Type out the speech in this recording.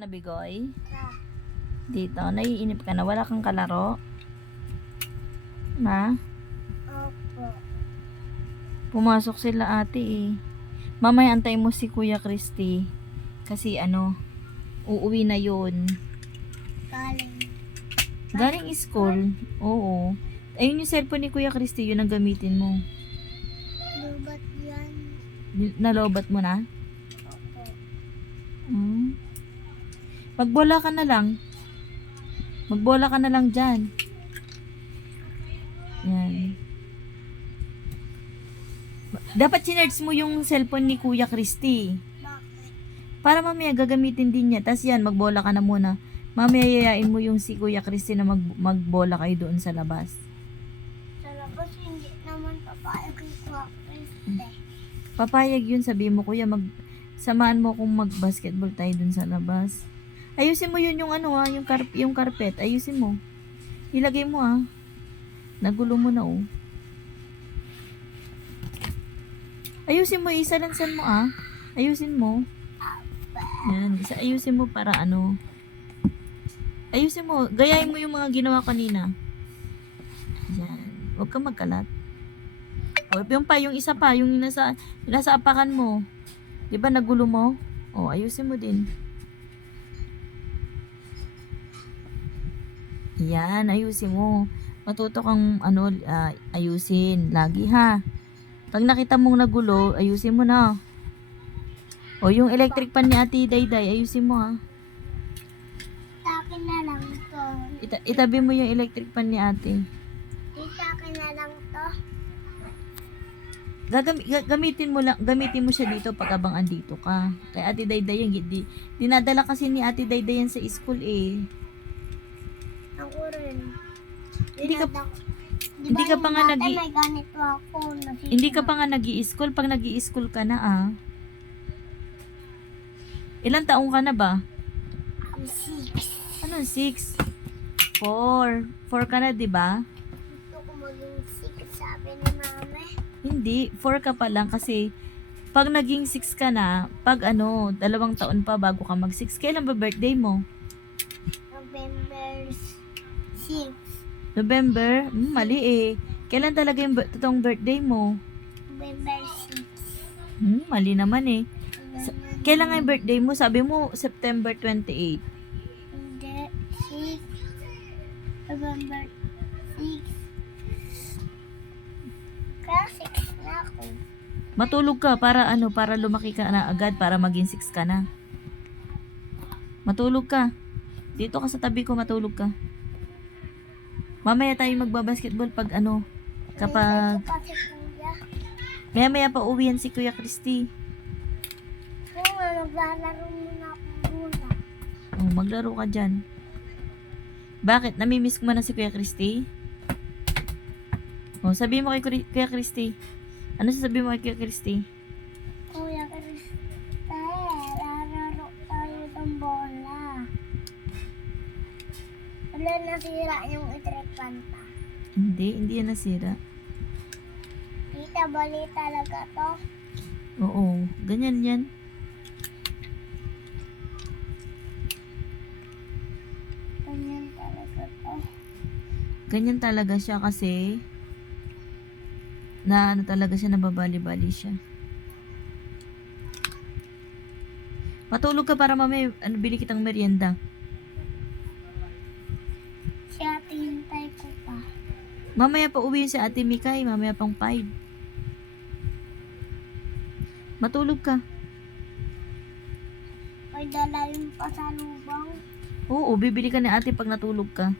Nabigoy? Ah, Dito, naiinip ka na. Wala kang kalaro? Na? opo. Pumasok sila ate eh. Mamaya antay mo si Kuya Christy. Kasi uuwi na yun. Galing. Galing school. Oo. Ayun yung cellphone ni Kuya Christy, yun ang gamitin mo. Lubat yan. Nalobat mo na? Opo. Hmm. Magbola ka na lang. Magbola ka na lang dyan. Yan. Dapat sinerge mo yung cellphone ni Kuya Christy. Bakit? Para mamaya gagamitin din niya. Tas yan, magbola ka na muna. Mamaya yayain mo yung si Kuya Christy na magbola kayo doon sa labas. Sa labas, hindi naman papayag yung kwakiste. Papayag yun, sabihin mo, Kuya, samaan mo kung mag-basketball tayo doon sa labas. Ayusin mo yun yung yung carpet. Ayusin mo. Ilagay mo Nagulo mo na Ayusin mo, isalansan mo Ayusin mo. Yan, ayusin mo para Ayusin mo, gayahin mo yung mga ginawa kanina. Yan, huwag kang magkalat. O, yung isa pa, yung nasa apakan mo. 'Di ba nagulo mo? O, ayusin mo din. Yan, ayusin mo. Matuto kang ayusin lagi ha. Pag nakita mong nagulo, ayusin mo na. O yung electric pan ni Ate Dayday, ayusin mo Sa akin na lang to. Itabi mo yung electric pan ni Ate. Sa akin na lang to. Gamitin mo siya dito pag abang andito ka. Kay Ate Dayday yan, dinadala kasi ni Ate Dayday yan sa school eh. Ako rin. Hindi ka Diba pa nga may ganito ako. Hindi ka pa nga nag-i-school. Pag nag-i-school ka na Ilang taong ka na ba? I'm 6. Anong 6? 4 ka na, di ba? Gusto ko maging 6, sabi ni mama. Hindi, 4 ka pa lang kasi pag naging 6 ka na, pag 2 taon pa bago ka mag 6. Kailan ba birthday mo? November 6. November? Mali eh. Kailan talaga yung totoong birthday mo? November 6. Mali naman eh. Kailan nga yung birthday mo? Sabi mo September 28. Hindi. 6. November 6. Kaya 6 na ako. Matulog ka para para lumaki ka na agad para maging 6 ka na. Matulog ka. Dito ka sa tabi ko, matulog ka. Mamaya tayo magbabasketball pag kapag Kasi kuya. maya pa uwi yan si Kuya Christy. Kung maglalaro muna ako muna. Maglaro ka dyan. Bakit? Namimiss mo na si Kuya Christy? Sabihin mo kay Kuya Christy. Ano sasabihin mo kay Kuya Christy? Kuya Kriste, lalaro tayo ng bola. Wala nasira yung itrepanta. Hindi yan nasira. Tita, bali talaga to. Oo, ganyan yan. Ganyan talaga to. Ganyan talaga siya kasi talaga siya, nababali-bali siya. Matulog ka para mamaya bili kitang merienda. Si ate hintay ko pa. Mamaya pa uwi si Ate Mikay, mamaya pang 5. Matulog ka. May dala yung pasalubong. Oo, bibili ka ni ate pag natulog ka.